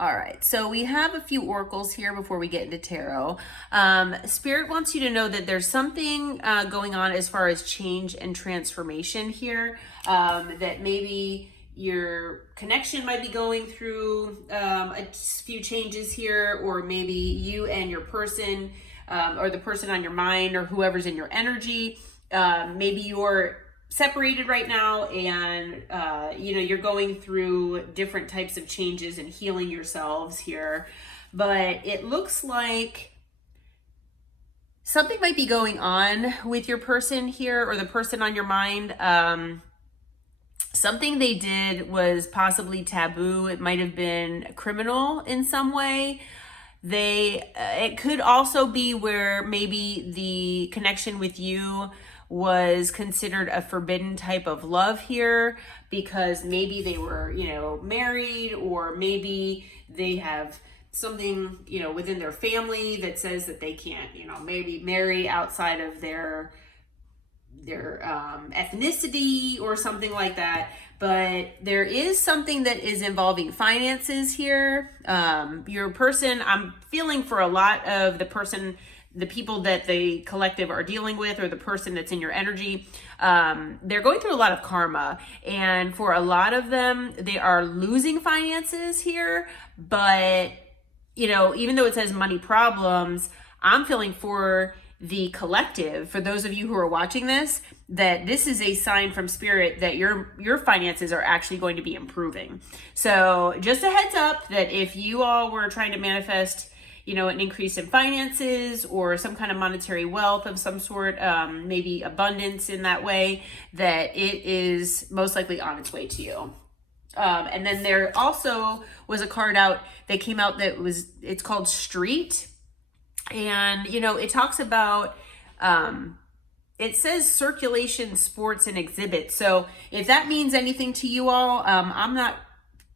All right, so we have a few oracles here before we get into tarot. Spirit wants you to know that there's something going on as far as change and transformation here, that maybe your connection might be going through a few changes here, or maybe you and your person, or the person on your mind, or whoever's in your energy, maybe you're separated right now, and you're going through different types of changes and healing yourselves here. But it looks like something might be going on with your person here, or the person on your mind. Something they did was possibly taboo. It might have been criminal in some way. It could also be where maybe the connection with you was considered a forbidden type of love here, because maybe they were, married, or maybe they have something, within their family that says that they can't, maybe marry outside of their ethnicity or something like that. But there is something that is involving finances here. Your person, I'm feeling for a lot of the people that the collective are dealing with, or the person that's in your energy, they're going through a lot of karma. And for a lot of them, they are losing finances here. But, even though it says money problems, I'm feeling for the collective, for those of you who are watching this, that this is a sign from spirit that your finances are actually going to be improving. So just a heads up that if you all were trying to manifest an increase in finances, or some kind of monetary wealth of some sort, maybe abundance in that way, that it is most likely on its way to you. And then there also was a card out that came out it's called Street. And, it talks about, it says circulation, sports, and exhibit. So if that means anything to you all, I'm not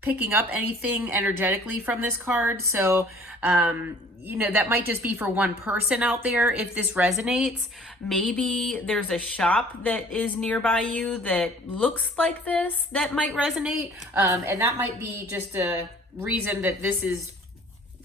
picking up anything energetically from this card. So, that might just be for one person out there. If this resonates, maybe there's a shop that is nearby you that looks like this that might resonate. And that might be just a reason that this is,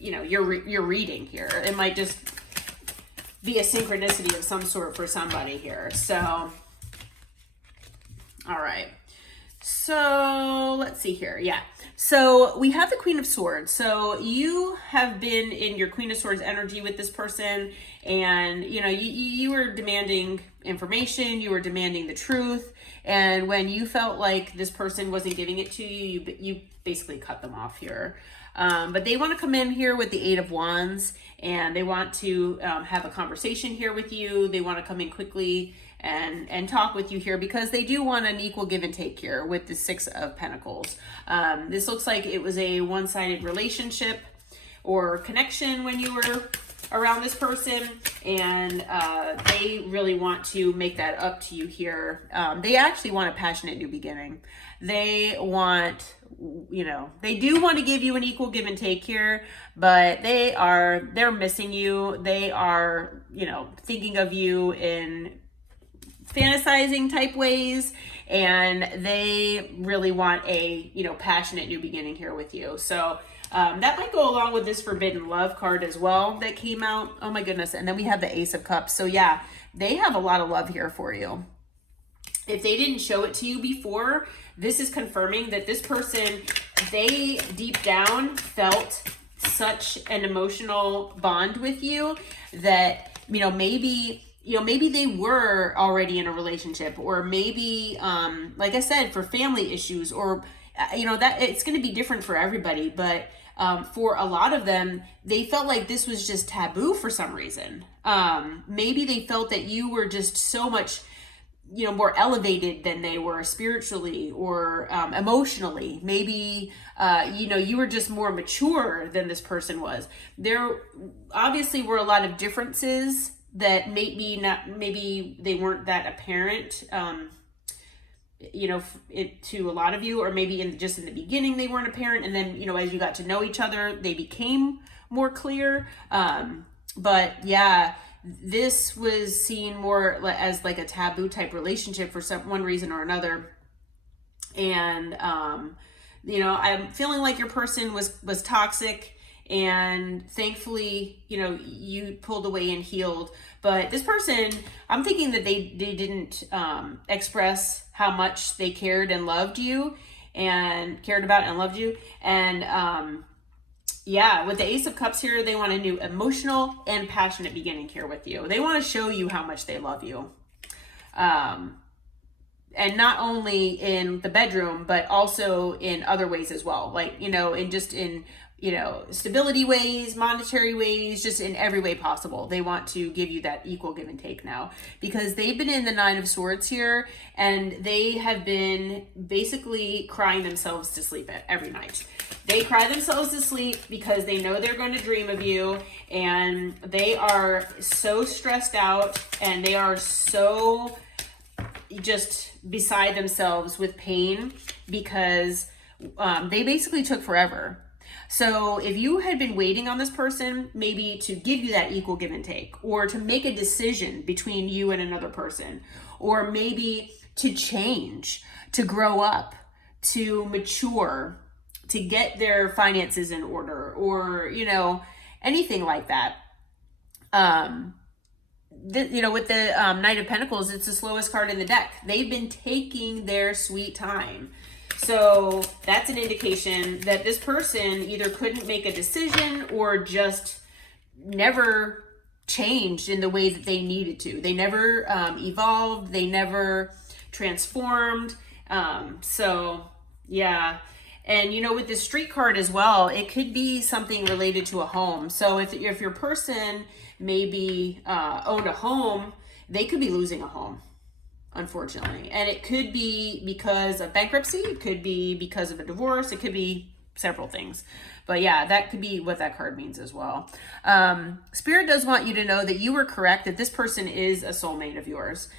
your reading here. It might just be a synchronicity of some sort for somebody here. So, all right. So let's see here. Yeah. So we have the Queen of Swords. So you have been in your Queen of Swords energy with this person, and you were demanding information, you were demanding the truth, and when you felt like this person wasn't giving it to you, you basically cut them off here. But they want to come in here with the Eight of Wands, and they want to have a conversation here with you. They want to come in quickly and talk with you here, because they do want an equal give and take here with the Six of Pentacles. This looks like it was a one-sided relationship or connection when you were around this person, and they really want to make that up to you here. They actually want a passionate new beginning. They want, they do want to give you an equal give and take here, but they're missing you. They are, thinking of you in fantasizing type ways, and they really want a passionate new beginning here with you. So that might go along with this forbidden love card as well that came out. Oh my goodness. And then we have the Ace of Cups. So yeah, they have a lot of love here for you. If they didn't show it to you before, this is confirming that this person, they deep down felt such an emotional bond with you that, maybe they were already in a relationship, or maybe, like I said, for family issues, or, that it's going to be different for everybody. But for a lot of them, they felt like this was just taboo for some reason. Maybe they felt that you were just so much, more elevated than they were spiritually or emotionally. Maybe, you were just more mature than this person was. There obviously were a lot of differences that maybe they weren't that apparent, to a lot of you, or maybe in the beginning they weren't apparent, and then as you got to know each other, they became more clear. But yeah, this was seen more as like a taboo type relationship for one reason or another. And I'm feeling like your person was toxic, and thankfully, you pulled away and healed. But this person, I'm thinking that they didn't express how much they cared and loved you, and cared about and loved you. And yeah, with the Ace of Cups here, they want a new emotional and passionate beginning here with you. They want to show you how much they love you. And not only in the bedroom, but also in other ways as well. Like, in stability ways, monetary ways, just in every way possible. They want to give you that equal give and take now, because they've been in the Nine of Swords here, and they have been basically crying themselves to sleep every night. They cry themselves to sleep because they know they're going to dream of you, and they are so stressed out, and they are so just beside themselves with pain, because they basically took forever. So if you had been waiting on this person, maybe to give you that equal give and take, or to make a decision between you and another person, or maybe to change, to grow up, to mature, to get their finances in order, or, anything like that. With the Knight of Pentacles, it's the slowest card in the deck. They've been taking their sweet time. So that's an indication that this person either couldn't make a decision or just never changed in the way that they needed to. They never evolved. They never transformed. So yeah. And, with the Street card as well, it could be something related to a home. So if your person maybe owned a home, they could be losing a home, unfortunately. And it could be because of bankruptcy. It could be because of a divorce. It could be several things. But yeah, that could be what that card means as well. Spirit does want you to know that you were correct, that this person is a soulmate of yours.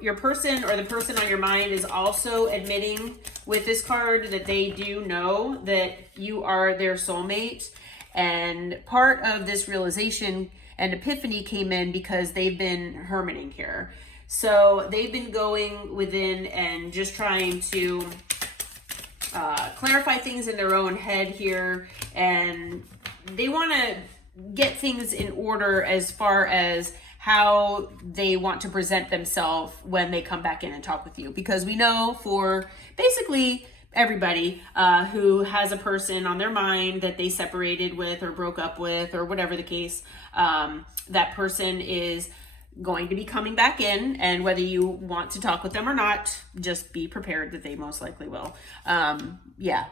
Your person, or the person on your mind, is also admitting with this card that they do know that you are their soulmate. And part of this realization and epiphany came in because they've been hermiting here. So they've been going within and just trying to clarify things in their own head here. And they want to get things in order as far as how they want to present themselves when they come back in and talk with you. Because we know for basically everybody who has a person on their mind that they separated with or broke up with, or whatever the case, that person is going to be coming back in, and whether you want to talk with them or not, just be prepared that they most likely will.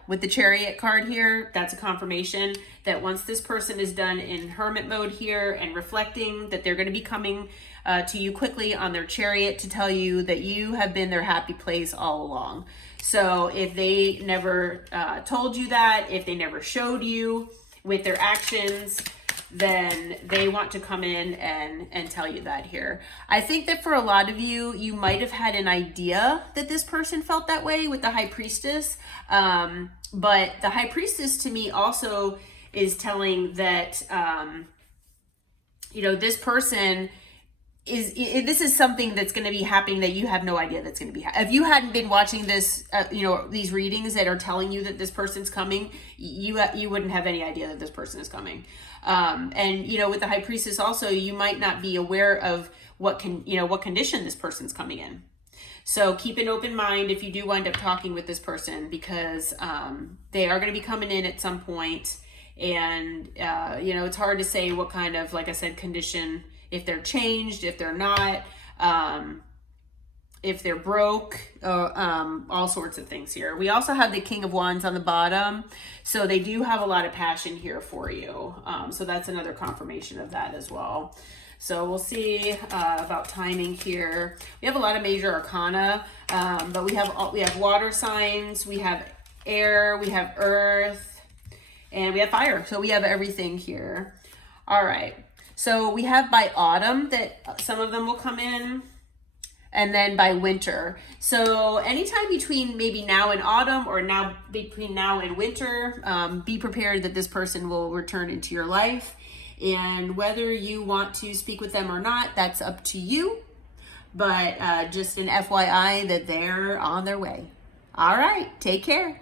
With the Chariot card here, that's a confirmation that once this person is done in hermit mode here and reflecting, that they're going to be coming to you quickly on their Chariot to tell you that you have been their happy place all along. So if they never told you that, if they never showed you with their actions, then they want to come in and tell you that here. I think that for a lot of you, you might have had an idea that this person felt that way with the High Priestess. But the High Priestess to me also is telling that, this person this is something that's going to be happening that you have no idea that's going to be if you hadn't been watching this these readings that are telling you that this person's coming, you wouldn't have any idea that this person is coming. With the High Priestess also, you might not be aware of what condition this person's coming in. So keep an open mind if you do wind up talking with this person, because they are going to be coming in at some point. And it's hard to say what kind of, like I said, condition, if they're changed, if they're not, if they're broke, all sorts of things here. We also have the King of Wands on the bottom. So they do have a lot of passion here for you. So that's another confirmation of that as well. So we'll see about timing here. We have a lot of major arcana, but we have water signs, we have air, we have earth, and we have fire. So we have everything here. All right. So we have by autumn that some of them will come in, and then by winter. So anytime between maybe now and autumn, or now between now and winter, be prepared that this person will return into your life. And whether you want to speak with them or not, that's up to you. But just an FYI that they're on their way. All right. Take care.